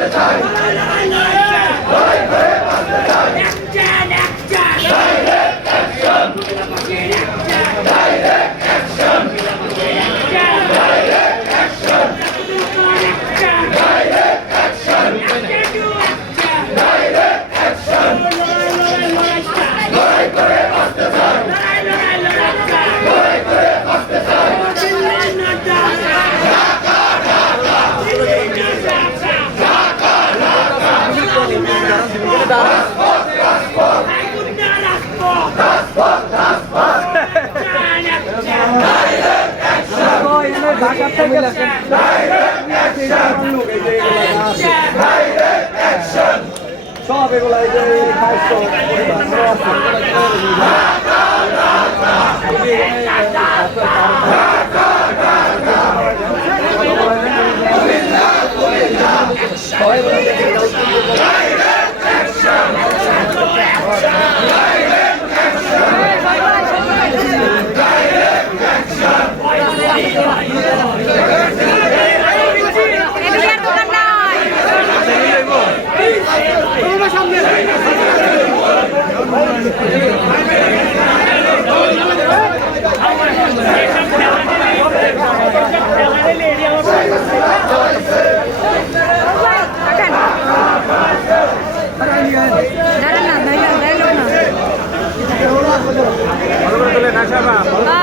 the time. সব এগুলো এই যে খাইছো এদিকে আর দোকান